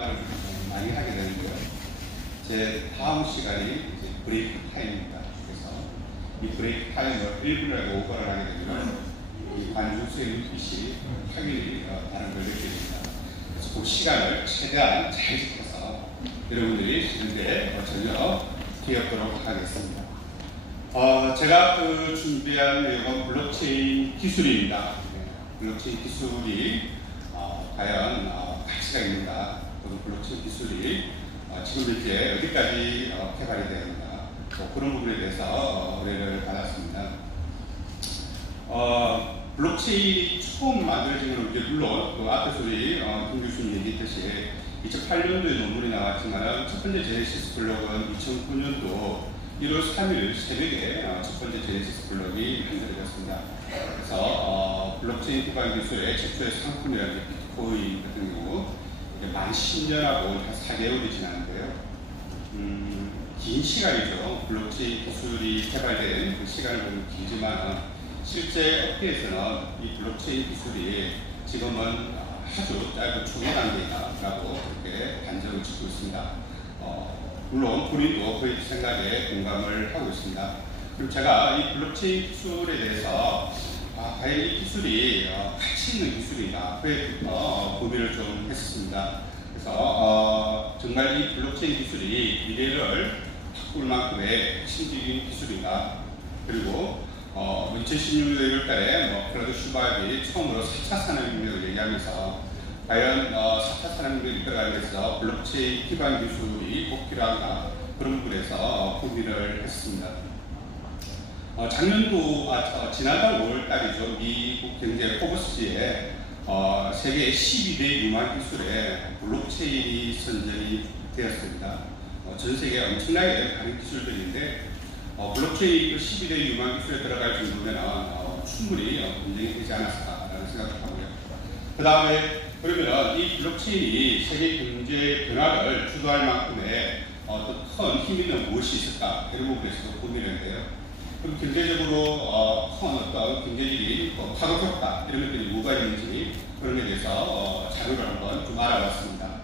많이 하게 되는데요. 제 다음 시간이 이제 브레이크 타임입니다. 그래서 이 브레이크 타임을 1분이라고 오버를 하게 되면 이 관중수의 눈빛이 확연히 다른 걸 느끼게 됩니다. 그래서 그 시간을 최대한 잘 지켜서 여러분들이 쉬는데 전혀 기억도록 하겠습니다. 제가 준비한 내용은 블록체인 기술입니다. 블록체인 기술이 과연 가치가 있는가, 또는 블록체인 기술이 지금 이제 어디까지 개발이 되어 있는가, 그런 부분에 대해서 의뢰를 받았습니다. 블록체인이 처음 만들어진 건 이제 물론 그 앞에서 우리 김 교수님 얘기했듯이 2008년도에 논문이 나왔지만 첫 번째 제네시스 블록은 2009년도 1월 3일 새벽에 첫 번째 제네시스 블록이 만들어졌습니다. 그래서 블록체인 기반 기술의 최초의 상품이라는 비트코인 같은 경우 만 10년하고 한 4개월이 지났는데요. 긴 시간이죠. 블록체인 기술이 개발된 그 시간을 보면 길지만 실제 업계에서는 이 블록체인 기술이 지금은 아주 짧은 초기 단계다라고 그렇게 단정을 짓고 있습니다. 물론 본인도 그 생각에 공감을 하고 있습니다. 그리고 제가 이 블록체인 기술에 대해서 과연 이 기술이 가치 있는 기술인가 그에부터 고민을 좀 했습니다. 그래서 정말 이 블록체인 기술이 미래를 바꿀 만큼의 핵심적인 기술인가, 그리고 2016년 1월달에 클라우드 슈바비 처음으로 4차 산업혁명을 얘기하면서 과연 4차 산업혁명을 이끌어가기 위해서 블록체인 기반 기술이 꼭 필요한가, 그런 부분에서 고민을 했습니다. 작년도 지난달 5월달이죠. 미국 경제 포브스지에 세계 12대 유망 기술에 블록체인이 선정이 되었습니다. 전 세계에 엄청나게 다른 기술들인데 블록체인 12대 유망 기술에 들어갈 정도면 충분히 인정이 되지 않았을까라는 생각을 하고요. 그 다음에 그러면 이 블록체인이 세계 경제 변화를 주도할 만큼의 큰 힘 있는 무엇이 있을까, 이런 부분에서도 고민했는데요. 그럼 경제적으로 큰 어떤 경제적인 파급 효과, 이런 것들이 뭐가 있는지 그런 데 대해서 자료를 한번 좀 알아봤습니다.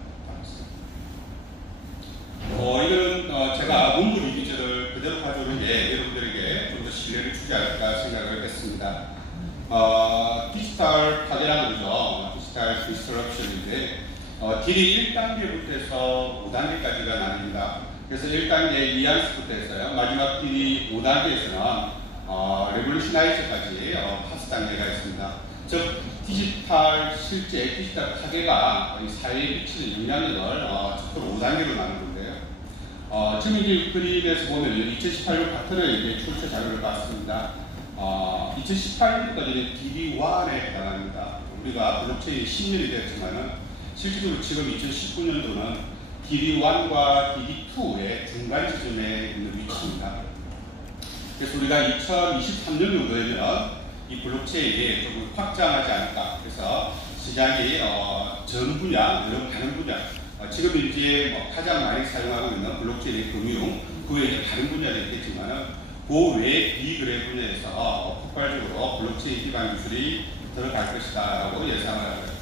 이거는 제가 문구 리뷰저를 그대로 가져오는 게 여러분들에게 좀 더 신뢰를 주지 않을까 생각을 했습니다. 디지털 파괴라는 거죠. 디지털 디스트럭션인데 딜이 1단계부터 해서 5단계까지가 나뉩니다. 그래서 1단계 이안스부터 했어요. 마지막 딜이 5단계에서는 레볼루셔나이즈까지 5단계가 있습니다. 즉 실제 디지털 파괴가 사회에 미치는 영향력을 5단계로 나눈 건데요. 지금 이 그림에서 보면 2018년 파트너의 이제 출처 자료를 봤습니다. 2018년까지는 DB1에 해당합니다. 우리가 블록체인이 10년이 되었지만은 실질적으로 지금 2019년도는 DB1과 DB2의 중간 지점에 있는 위치입니다. 그래서 우리가 2023년 정도 되면 이 블록체인이 조금 확장하지 않을까. 그래서 시장이 전 분야, 이런 다른 분야, 지금 이제 가장 많이 사용하고 있는 블록체인 금융, 그 외에 다른 분야도 있겠지만 그 외의 비그래 분야에서 폭발적으로 블록체인 기반 기술이 들어갈 것이다 라고 예상을 하고요.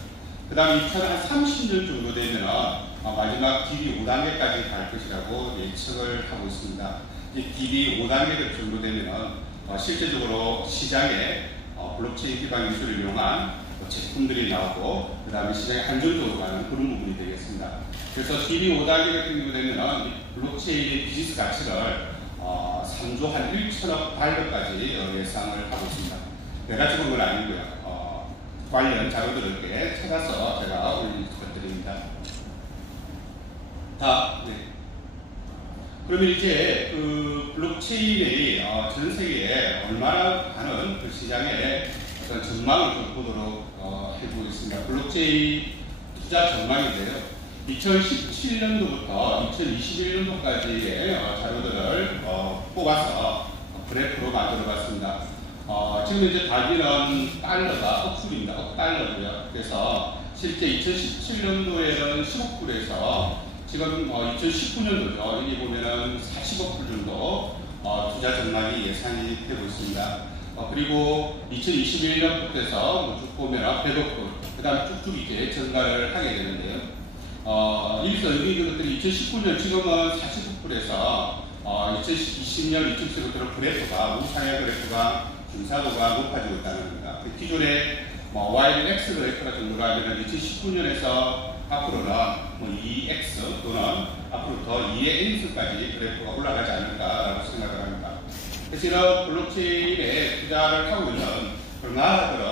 그 다음 2030년 정도 되면 마지막 DB 5단계까지 갈 것이라고 예측을 하고 있습니다. DB 5단계 정도 되면 실제적으로 시장에 블록체인 기반 기술을 이용한 제품들이 나오고, 그 다음에 시장에 안정적으로 가는 그런 부분이 되겠습니다. 그래서 DB 5단계 같은 경우 되면 블록체인의 비즈니스 가치를 3조 한 1천억 달러까지 예상을 하고 있습니다. 내가 찍은 건 아니고요. 관련 자료들을 이렇게 찾아서 제가 올린 것들입니다. 네. 그러면 이제 그 블록체인이 전 세계에 얼마나 가는 그 시장의 어떤 전망을 좀 보도록 해보겠습니다. 블록체인 투자 전망인데요. 2017년도부터 2021년도까지의 자료들을 뽑아서 그래프로 만들어 봤습니다. 지금 이제 단위는 달러가 억술입니다. 억달러고요. 그래서 실제 2017년도에는 10억 불에서 지금 2019년도죠. 여기 보면은 40억 불 정도 투자 전망이 예상이 되고 있습니다. 그리고 2021년부터 해서 쭉 보면 100억 불, 그 다음 쭉쭉 이제 증가를 하게 되는데요. 여기서 의미 것들이 2019년 지금은 49%에서 2020년, 2017년부터 그래프가, 우상향 그래프가, 분사도가 높아지고 있다는 겁니다. 기존에 YX 그래프가 정도가 아니라 2019년에서 앞으로는 2X 또는 앞으로 더 2의 N수까지 그래프가 올라가지 않을까라고 생각을 합니다. 그래서 이런 블록체인에 투자를 하고 있는 그런 나라들은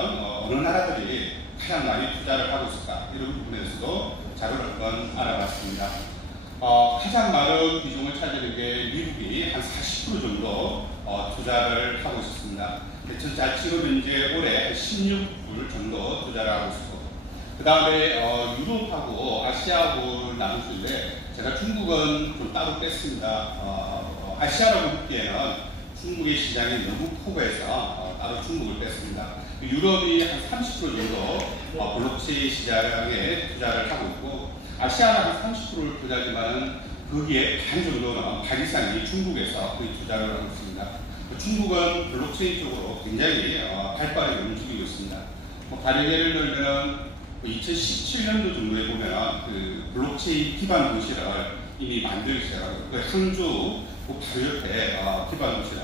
어느 나라들이 가장 많이 투자를 하고 있을까, 이런 부분에서도 자료를 한번 알아봤습니다. 가장 많은 비중을 차지하는 게 미국이 한 40% 정도 투자를 하고 있었습니다. 지금 현재 올해 16불 정도 투자를 하고 있고, 그 다음에 유럽하고 아시아하고 나누는데 제가 중국은 좀 따로 뺐습니다. 아시아라고 듣기에는 중국의 시장이 너무 커버해서 따로 중국을 뺐습니다. 유럽이 한 30% 정도 블록체인 시장에 투자를 하고 있고, 아시아는 한 30%를 투자하지만 거기에 반 정도는, 반 이상이 중국에서 거의 투자를 하고 있습니다. 중국은 블록체인 쪽으로 굉장히 발빠르게 움직이고 있습니다. 다른 예를 들면 2017년도 정도에 보면 그 블록체인 기반 도시를 이미 만들기 시작하고, 항주 바로 옆에 기반 도시를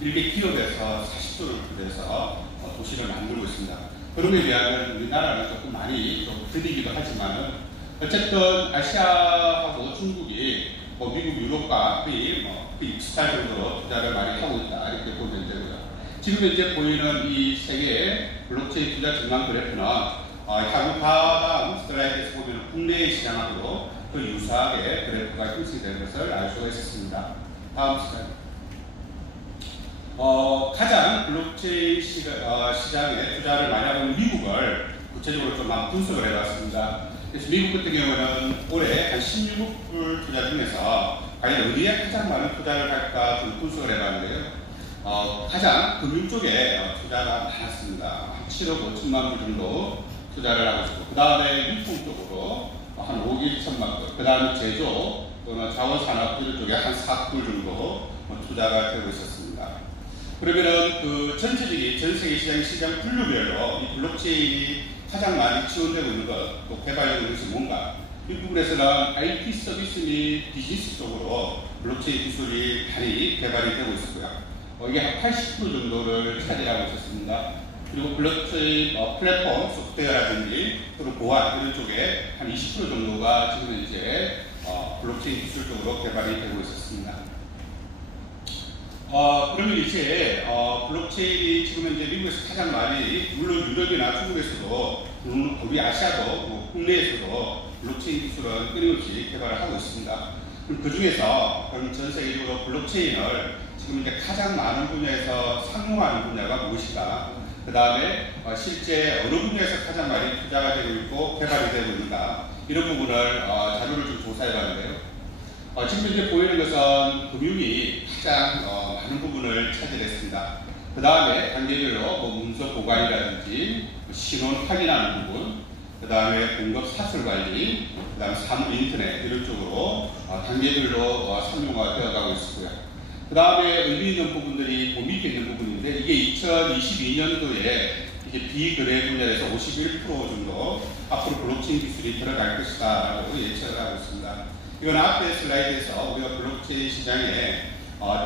일개 기업에서 40조를 투자해서 도시를 만들고 있습니다. 그럼에 비하면 우리나라는 조금 많이 좀 드리기도 하지만, 어쨌든 아시아하고 중국이 미국, 유럽과 거의 익숙할 정도로 투자를 많이 하고 있다, 이렇게 보면 되고요. 지금 현재 보이는 이 세계의 블록체인 투자 전망 그래프는 향후 다음 슬라이드에서 보면 국내의 시장하고도 그 유사하게 그래프가 형성되는 것을 알 수가 있었습니다. 다음 슬라이드. 가장 블록체인 시장에 투자를 많이 하고 있는 미국을 구체적으로 좀 한번 분석을 해봤습니다. 그래서 미국 같은 경우는 올해 한 16불 투자 중에서 과연 어디에 가장 많은 투자를 할까 좀 분석을 해봤는데요. 가장 금융 쪽에 투자가 많았습니다. 한 7억 5천만 불 정도 투자를 하고 있고, 그 다음에 유통 쪽으로 한 5억 1천만 불, 그 다음에 제조 또는 자원산업 쪽에 한 4불 정도 투자가 되고 있었습니다. 그러면은 그 전체적인 전 세계 시장 분류별로 이 블록체인이 가장 많이 지원되고 있는 것, 또 개발되고 있는 것이 뭔가, 이 부분에서는 IT 서비스 및 비즈니스 쪽으로 블록체인 기술이 많이 개발이 되고 있었고요. 이게 한 80% 정도를 차지하고 있었습니다. 그리고 블록체인 플랫폼, 소프트웨어라든지 또는 보안 이런 쪽에 한 20% 정도가 지금 이제 블록체인 기술 쪽으로 개발이 되고 있었습니다. 그러면 이제 블록체인이 지금 현재 미국에서 가장 많이, 물론 유럽이나 중국에서도, 우리 아시아도 국내에서도 블록체인 기술은 끊임없이 개발을 하고 있습니다. 그 중에서 전 세계적으로 블록체인을 지금 이제 가장 많은 분야에서 상용하는 분야가 무엇인가, 그 다음에 실제 어느 분야에서 가장 많이 투자가 되고 있고 개발이 되고 있는가, 이런 부분을 자료를 좀 조사해 봤는데요. 지금 현재 보이는 것은 금융이 가장 많은 부분을 차지했습니다. 그 다음에 단계별로 문서 보관이라든지 신원 확인하는 부분, 그 다음에 공급 사설 관리, 그 다음에 사물 인터넷 이런 쪽으로 단계별로 상용화가 되어가고 있고요. 그 다음에 의미 있는 부분들이 밑에 있는 부분인데, 이게 2022년도에 이제 비거래 분야에서 51% 정도 앞으로 블록체인 기술이 들어갈 것이다라고 예측을 하고 있습니다. 이건 앞에 슬라이드에서 우리가 블록체인 시장에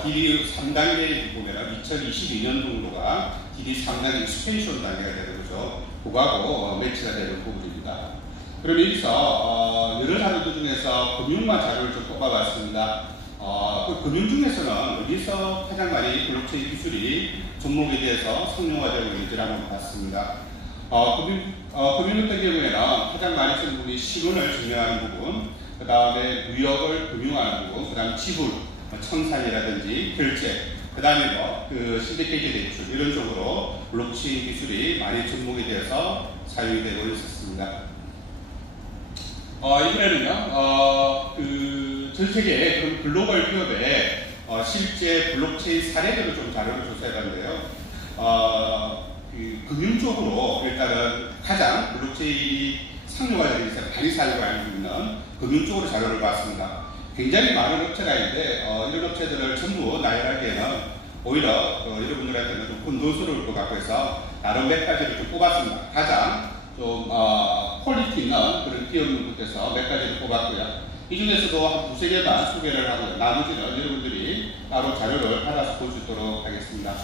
DD 3단계에 보면 2022년 정도가 DD 3단계 익스펜션 단계가 되는 거죠. 그거하고 매치가 되는 부분입니다. 그럼 여기서 여러 자료들 중에서 금융만 자료를 좀 뽑아봤습니다. 그 금융 중에서는 어디서 가장 많이 블록체인 기술이 종목에 대해서 상용화되고 있는지를 한번 봤습니다. 금융 같은 경우에는 가장 많이 쓰는 부분이 신원을 증명하는 부분, 그 다음에 무역을 금융하는 부분, 그 다음에 지불, 청산이라든지 결제, 그 다음에 신디케이트 대출 이런 쪽으로 블록체인 기술이 많이 접목이 되어서 사용이 되고 있었습니다. 이번에는요, 전 세계 그런 글로벌 기업의 실제 블록체인 사례들을 좀 자료를 조사해봤는데요. 금융 쪽으로 일단은 가장 블록체인이 상용화되기 위해서 많이 사용하고 있는 금융 쪽으로 자료를 봤습니다. 굉장히 많은 업체가 있는데 이런 업체들을 전부 나열하기에는 오히려 여러분들한테는 좀 혼돈스러울 것 같고 해서 다른 몇 가지를 좀 뽑았습니다. 가장 좀 퀄리티 있는 그런 기업들께서 몇 가지를 뽑았고요. 이 중에서도 한 두세 개만 소개를 하고요. 나머지는 여러분들이 따로 자료를 받아서 볼 수 있도록 하겠습니다.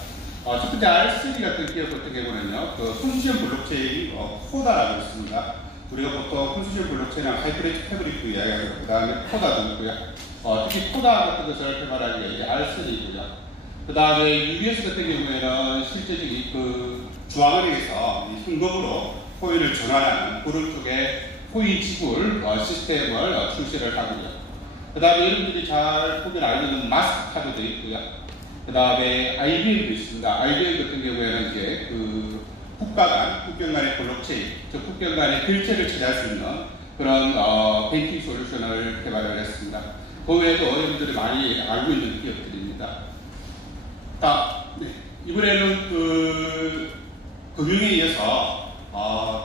첫 번째 R3 같은 기업 같은 경우는요, 그 콘소시엄 블록체인 코다라고 있습니다. 우리가 보통 콘소시엄 블록체인은 하이브리드 패브릭도 이야기하고, 그 다음에 코다도 있고요. 특히 코다 같은 것을 개발하는 게 R3이고요. 그 다음에 UBS 같은 경우에는 실제적인 그 중앙은행에서 현금으로 코인을 전환하는 그런 쪽에 코인 지불 시스템을 출시를 하고요. 그 다음에 여러분들이 잘 보면 알고 있는 마스터카드도 있고요. 그 다음에 IBM도 있습니다. IBM 같은 경우에는 이제 그 국경 간의 블록체인, 즉 국경 간의 결제를 처리할 수 있는 그런 뱅킹 솔루션을 개발을 했습니다. 그 외에도 여러분들이 많이 알고 있는 기업들입니다. 이번에는 그 금융에 이어서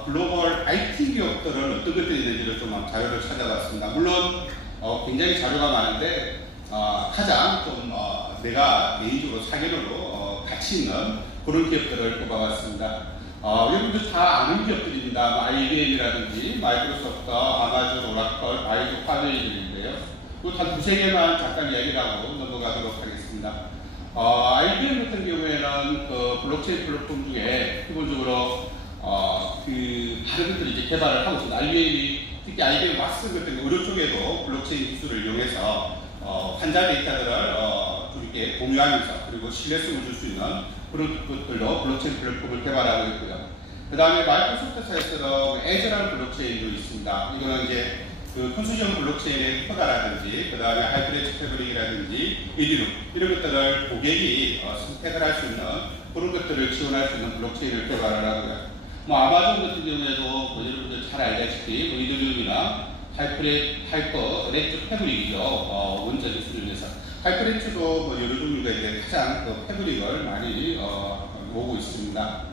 글로벌 IT 기업들은 어떤 것들이 있는지를 좀 자료를 찾아봤습니다. 물론 굉장히 자료가 많은데 가장 좀 내가 개인적으로 사계로로 가치 있는 그런 기업들을 뽑아봤습니다. 여러분들 다 아는 기업들입니다. IBM이라든지 마이크로소프트, 아마존, 오라클, 바이두, 화웨이들인데요. 한 두세 개만 잠깐 이야기를 하고 넘어가도록 하겠습니다. IBM 같은 경우에는 그 블록체인 플랫폼 중에 기본적으로 그 다른 것들을 이제 개발을 하고 있습니다. 특히 IBM 왓슨 같은 의료 쪽에도 블록체인 기술을 이용해서 환자 데이터들을 좀 이렇게 공유하면서 그리고 신뢰성을 줄 수 있는 그런 것들로 블록체인 플랫폼을 개발하고 있고요. 그 다음에 마이크로소프트 사이트로 에즈라는 블록체인도 있습니다. 이거는 이제 그 콘소시엄 블록체인의 코다라든지, 그 다음에 하이브리드 패브릭이라든지, 이디룸, 이런 것들을 고객이 선택을 할 수 있는 그런 것들을 지원할 수 있는 블록체인을 개발을 하고요. 아마존 같은 경우에도 여러분들 잘 알다시피 이디룸이나 하이퍼 렉트 패브릭이죠. 원자재 수준에서. 하이퍼렉트도 여러 종류가 이제 가장 그 패브릭을 많이 모으고 있습니다.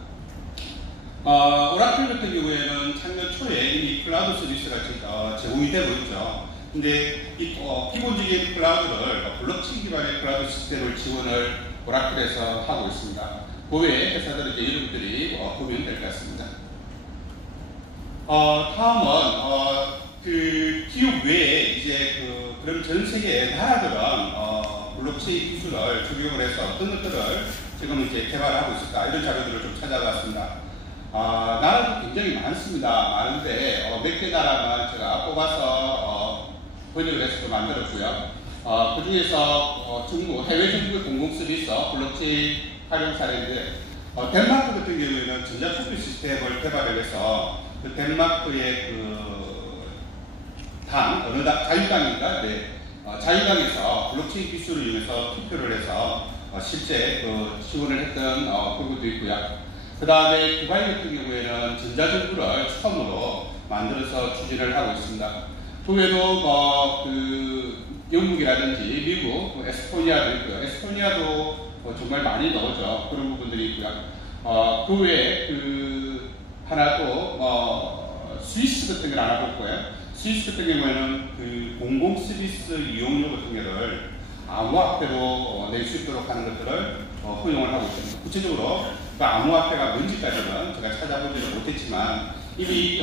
오라클 같은 경우에는 작년 초에 이미 클라우드 서비스가 제공이 되고 있죠. 근데 이 기본적인 클라우드를 블록체인 기반의 클라우드 시스템을 지원을 오라클에서 하고 있습니다. 그 외에 회사들은 이제 여러분들이 보면 될 것 같습니다. 다음은 그 기업 외에 이제 그럼 전 세계 나라들은 블록체인 기술을 적용을 해서 어떤 것들을 지금 이제 개발하고 있을까 이런 자료들을 좀 찾아봤습니다. 나라도 굉장히 많습니다. 많은데 몇 개 나라만 제가 뽑아서 번역을 해서 만들었고요. 그 중에서 해외 정부의 공공 서비스 블록체인 활용 사례인데 덴마크 같은 경우에는 전자투표 시스템을 개발을 해서 그 덴마크의 어느 당 자유당인가? 네. 자유당에서 블록체인 기술을 이용해서 투표를 해서 실제 지원을 했던 그런 것도 있고요. 그 다음에 두바이 같은 경우에는 전자정부를 처음으로 만들어서 추진을 하고 있습니다. 그 외에도 영국이라든지 미국, 에스토니아도 있고요. 에스토니아도 정말 많이 나오죠. 그런 부분들이 있고요. 그 외에 하나 또 스위스 같은 걸 알아볼거예요. 스위스 같은 경우에는 그 공공 서비스 이용료 같은 경우를 암호화폐로 낼 수 있도록 하는 것들을 허용을 하고 있습니다. 구체적으로 그 암호화폐가 뭔지까지는 제가 찾아보지는 못했지만 이미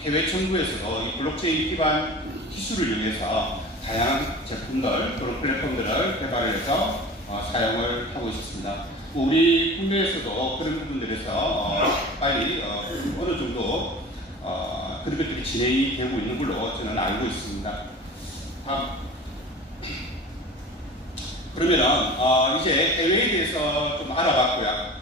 해외 정부에서도 이 블록체인 기반 기술을 이용해서 다양한 제품들 그런 플랫폼들을 개발을 해서 사용을 하고 있습니다. 우리 국내에서도 그런 부분들에서 빨리 어느 정도 그런 것들이 진행이 되고 있는 걸로 저는 알고 있습니다. 그러면은 이제 해외에 대해서 좀 알아봤고요.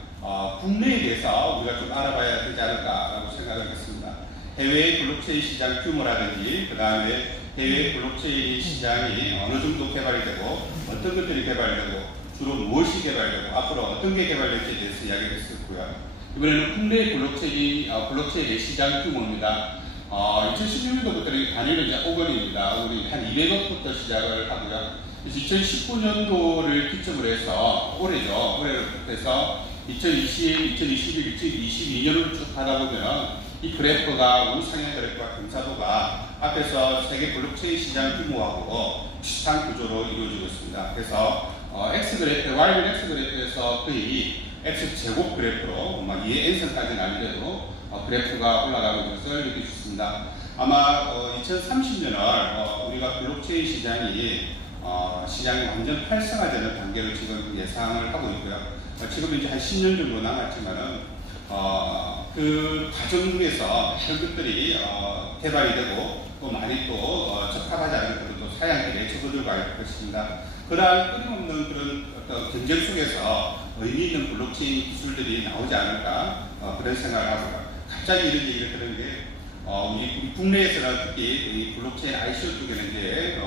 국내에 대해서 우리가 좀 알아봐야 되지 않을까라고 생각을 했습니다. 해외 블록체인 시장 규모라든지 그 다음에 해외 블록체인 시장이 어느 정도 개발이 되고 어떤 것들이 개발되고 주로 무엇이 개발되고 앞으로 어떤 게 개발될지에 대해서 이야기를 했었고요. 이번에는 국내 블록체인의 시장 규모입니다. 2016년도부터 단위는 이제 5억 원입니다. 우리 한 200억부터 시작을 하고요. 그래서 2019년도를 기점으로 해서 올해죠. 올해부터 해서 2020, 2021, 2022년을 쭉 하다 보면 이 그래프가 우상향 그래프와 경사도가 앞에서 세계 블록체인 시장 규모하고 비슷한 구조로 이루어지고 있습니다. 그래서 X 그래프, Y는 X 그래프에서 거의 X 제곱 그래프로 막 2의 N선까지는 아니래도 그래프가 올라가고 있는 것을 느낄 수 있습니다. 아마 2030년을 우리가 블록체인 시장이 완전 활성화되는 단계로 지금 예상을 하고 있고요. 지금 이제 한 10년 정도 남았지만은 그 과정 중에서 이런 것들이 개발이 되고 또 많이 또 적합하지 않은 것들은 또 사양길에 접어들고 갈 것입니다. 그러한 끊임없는 그런 어떤 경쟁 속에서 의미 있는 블록체인 기술들이 나오지 않을까 그런 생각을 하고 갑자기 이런 얘기를 들은 게 우리 국내에서는 특히 이 블록체인 ICO 쪽에는 이제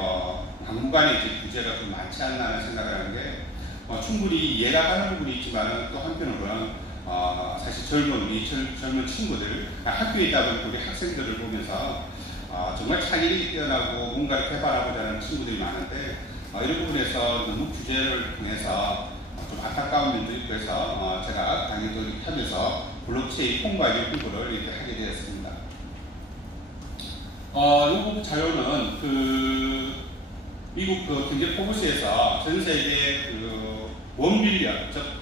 당분간의 이제 규제가 좀 많지 않나 하는 생각을 하는 게 충분히 이해가 가는 부분이 있지만 또 한편으로는 사실 젊은 친구들 학교에 있다 보니 우리 학생들을 보면서 정말 창의력이 뛰어나고 뭔가를 개발하고자 하는 친구들이 많은데 이런 부분에서 너무 규제를 통해서 좀 안타까운 면도 있고 해서 제가 강의도 하면서 블록체인 홍보하기 공부를 이렇게 하게 되었습니다. 이 자료는 미국 경제포브스에서 전 세계 1빌리언, 즉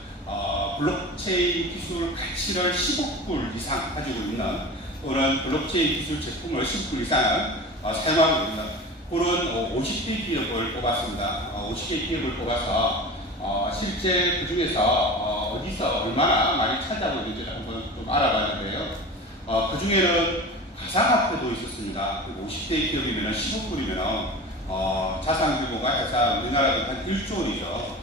블록체인 기술 가치를 10억 불 이상 가지고 있는 그런 블록체인 기술 제품을 10억 불 이상 사용하고 있는 그런 50개 기업을 뽑았습니다. 50개 기업을 뽑아서 실제 그 중에서 어디서 얼마나 많이 차지하고 있는지를 한번 좀 알아봤는데요. 그 중에는 가상화폐도 있었습니다. 50대 기업이면 10억 불이면 자산 규모가 해서 우리나라도 한 1조 원이죠.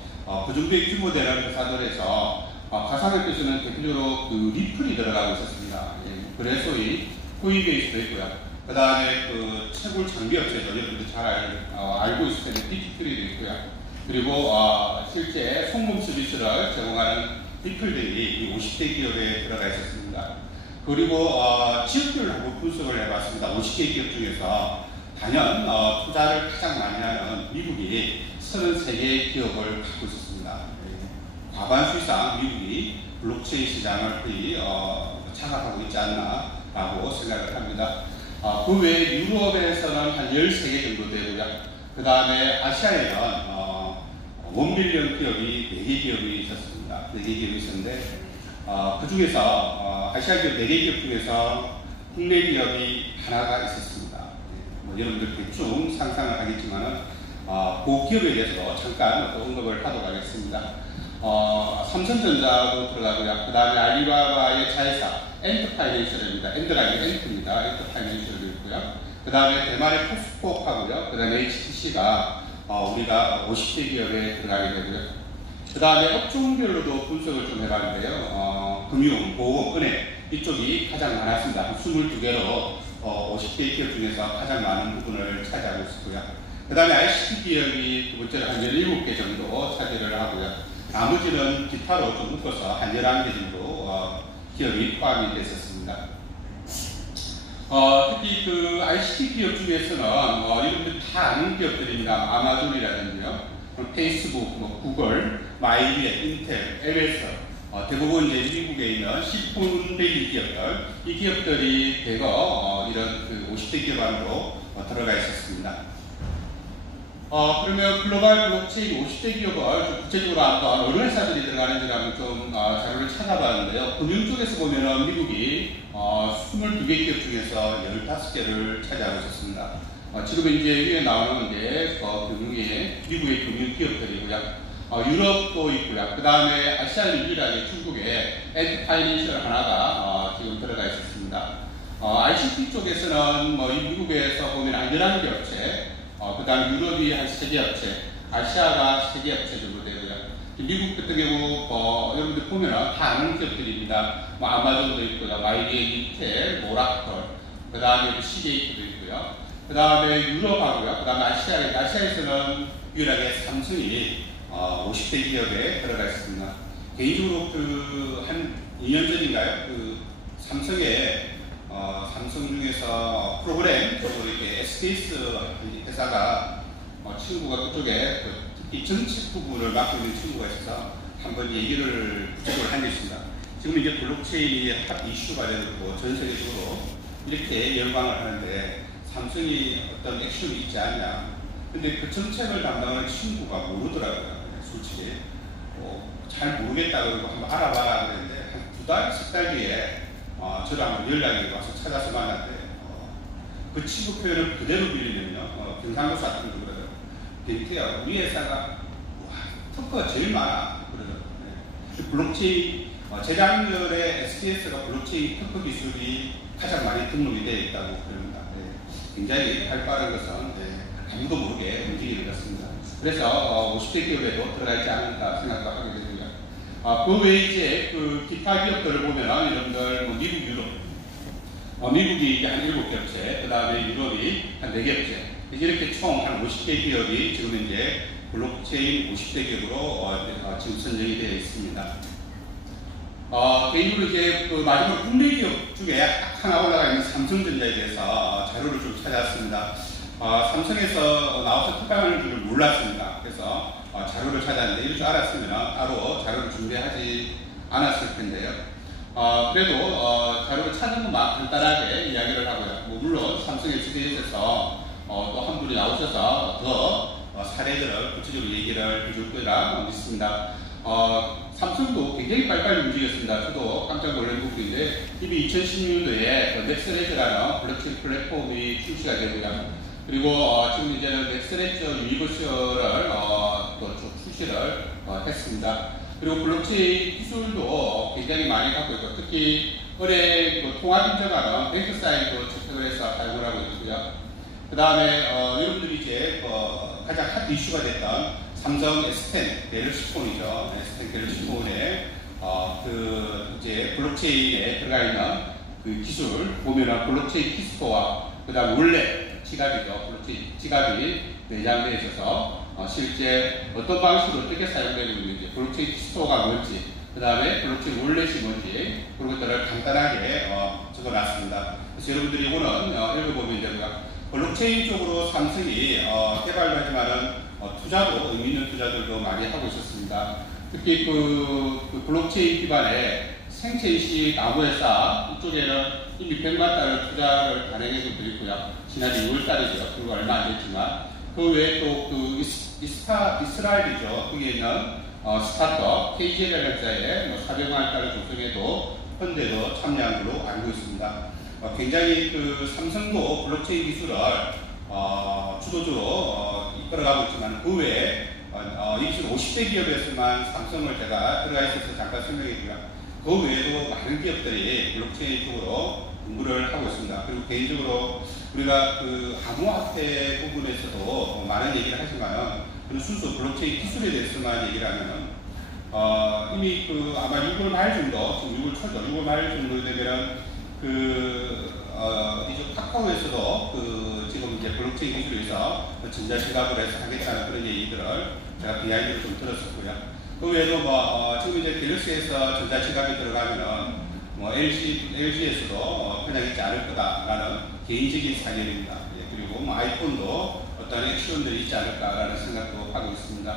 그 정도의 규모 되는 회사들에서 가상화폐에서는 대표적으로 그 리플이 들어가고 있었습니다. 그래서의 코인베이스도 있고요. 그 다음에 그 채굴 장비 업체죠. 여러분들 잘 알고 있을 텐데 디지털이도 있고요. 그리고 실제 송금 서비스를 제공하는 리플들이 이 50대 기업에 들어가 있었습니다. 그리고 지역별로 한번 분석을 해봤습니다. 50개 기업 중에서 단연 투자를 가장 많이 하는 미국이 33개의 기업을 갖고 있었습니다. 과반수 이상 미국이 블록체인 시장을 거의 장악하고 있지 않나라고 생각을 합니다. 그 외에 유럽에서는 한 13개 정도 되고요. 그 다음에 아시아에는 1빌리언 기업이 4개 기업이 있었습니다. 4개 기업이 있었는데 그 중에서 아시아 기업 4개 기업 중에서 국내 기업이 하나가 있었습니다. 여러분들 대충 상상을 하겠지만은 그 기업에 대해서 잠깐 언급을 하도록 하겠습니다. 삼성전자도 들어가고요. 그 다음에 알리바바의 자회사 엔트파이낸셜입니다. 엔드가 아니라 엔트입니다. 엔트파이낸셜도 있고요. 그 다음에 대만의 포스코하고요. 그 다음에 HTC가 우리가 50개 기업에 들어가게 되고요. 그 다음에 업종별로도 분석을 좀 해봤는데요. 금융, 보험, 은행 이쪽이 가장 많았습니다. 한 22개로 50개 기업 중에서 가장 많은 부분을 차지하고 있고요. 그 다음에 ICT 기업이 두 번째로 한 17개 정도 차지를 하고요. 나머지는 기타로 좀 묶어서 한 11개 정도 기업이 포함이 됐었습니다. 특히 그 ICT 기업 중에서는 여러분들 다 아는 기업들입니다. 아마존이라든지요. 페이스북, 구글, 마이비엣, 인텔, LS 대부분 이제 미국에 있는 실리콘밸리 기업들 이 기업들이 대거 이런 그 50대 기업 안으로 들어가 있었습니다. 그러면 글로벌 블록체인 50대 기업을 좀 구체적으로 한번 어느 회사들이 들어가는지 한번 좀 자료를 찾아봤는데요. 금융 쪽에서 보면은 미국이 22개 기업 중에서 15개를 차지하고 있었습니다. 지금 이제 위에 나오는 게 미국의 금융 기업들이고요. 유럽도 있고요. 그 다음에 아시아는 유일하게 중국에 엔트파이낸셜 하나가 지금 들어가 있었습니다. ICT 쪽에서는 미국에서 보면 한 11개 업체, 그 다음에 유럽이 한 3개 업체, 아시아가 3개 업체 정도 되고요. 미국 같은 경우 여러분들 보면 다 아는 기업들입니다. 아마존도 있고요. 마이비엣, 인텔, 모라클, 그 다음에 시게이트도 있고요. 그 다음에 유럽하고요. 그 다음에 아시아에서는 유일하게 삼성이 50대 기업에 들어가 있습니다. 개인적으로 한 2년 전인가요? 삼성 중에서 프로그램 쪽으로 이렇게 SKS 회사가 친구가 그쪽에 특히 정책 부분을 맡고 있는 친구가 있어서 한번 얘기를 구체적으로 한 게 있습니다. 지금 이제 블록체인이 핫 이슈가 되고 전 세계적으로 이렇게 열광을 하는데 삼성이 어떤 액션이 있지 않냐. 근데 그 정책을 담당하는 친구가 모르더라고요. 솔직히 잘 모르겠다 그러고 한번 알아봐라 그랬는데 한 2달, 3달 뒤에 저를 한번 연락이 와서 찾아서 만났는데 그 친구 표현을 그대로 빌리면요. 경상도 사람도 그래요. 벤트야 우리 회사가 와, 특허가 제일 많아. 그래요. 네. 블록체인 재작년에 STS가 블록체인 특허 기술이 가장 많이 등록이 되어 있다고 그럽니다. 네. 굉장히 활발한 것은 아무도 모르게 움직이는 것 같습니다. 그래서 50대 기업에도 들어가 있지 않을까 생각도 하게 됩니다. 그 외에 이제 그 기타 기업들을 보면 여러분들 미국, 유럽, 미국이 한 7개 업체, 그 다음에 유럽이 한 4개 업체, 이렇게 총 한 50개 기업이 지금 이제 블록체인 50대 기업으로 지금 선정이 되어 있습니다. 개인적으로 이제 그 마지막 국내 기업 중에 딱 하나 올라가 있는 삼성전자에 대해서 자료를 좀 찾아왔습니다. 삼성에서 나와서 특강을 줄 몰랐습니다. 그래서 자료를 찾았는데 이럴 줄 알았으면 따로 자료를 준비하지 않았을 텐데요. 그래도 자료를 찾은 것만 간단하게 이야기를 하고요. 물론 삼성 SDS에서 또 한 분이 나오셔서 더 사례들을 구체적으로 얘기를 해줄 거라 믿습니다. 삼성도 굉장히 빨리빨리 움직였습니다. 저도 깜짝 놀란 부분인데 이미 2016년도에 넥스레저라는 블록체인 플랫폼이 출시가 되고요. 그리고 지금 이제는 넥스레저 유니버셜을 또 출시를 했습니다. 그리고 블록체인 기술도 굉장히 많이 갖고 있고 특히 올해 통합 인정하는 뱅크사인도 채택을 해서 사용을 하고 있고요. 그 다음에 여러분들이 이제 가장 핫 이슈가 됐던 삼성 S10 갤럭시폰이죠. S10 갤럭시폰에 그 이제 블록체인에 들어가 있는 그 기술 보면은 블록체인 키스토어와 그다음 원래 지갑이죠. 블록체인 지갑이 내장되어 있어서 실제 어떤 방식으로 어떻게 사용되고 있는지, 블록체인 키스토어가 뭔지, 그 다음에 블록체인 월렛이 뭔지 그런 것들을 간단하게 적어놨습니다. 그래서 여러분들이 이거는 읽어보면 되고요. 블록체인 쪽으로 삼성이 개발도 하지만은 투자도 의미 있는 투자들도 많이 하고 있었습니다. 특히 그 블록체인 기반의 생체인식 나무회사 이쪽에는 이미 100만 달러 투자를 단행해서 드리고요. 지난해 2월 달이죠. 그리고 얼마 안 됐지만 그 외에 또 그 이스라엘이죠. 거기에 있는 스타트업 KGL이라는 회사에 400만 달러 조성에도 펀드에도 참여한 걸로 알고 있습니다. 굉장히 그 삼성도 블록체인 기술을 주도적으로 이끌어가고 있지만 그 외에 이 50대 기업에서만 삼성을 제가 들어가 있어서 잠깐 설명했고요. 그 외에도 많은 기업들이 블록체인 쪽으로 공부를 하고 있습니다. 그리고 개인적으로 우리가 그 암호화폐 부분에서도 많은 얘기를 하지만 순수 블록체인 기술에 대해서만 얘기를 하면 이미 그 아마 6월 말 정도, 지금 6월 초죠. 6월 말 정도 되면은 이쪽 카카오에서도 지금 이제 블록체인 기술에서 전자지갑을 해서 하겠다는 그런 얘기들을 제가 비하인드로 좀 들었었고요. 그 외에도 지금 이제 갤럭시에서 전자지갑이 들어가면은 LG에서도 그냥 있지 않을 거다라는 개인적인 사견입니다. 그리고 아이폰도 어떤 액션들이 있지 않을까라는 생각도 하고 있습니다.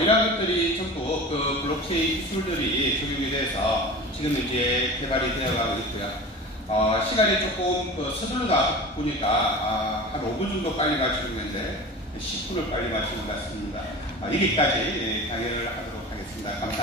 이런 것들이 전부 그 블록체인 기술들이 적용이 돼서 지금 이제 개발이 되어가고 있고요. 시간이 조금 서둘러다 보니까 한 5분 정도 빨리 마치는 건데 10분을 빨리 마치는 것 같습니다. 여기까지 강의를 하도록 하겠습니다. 감사합니다.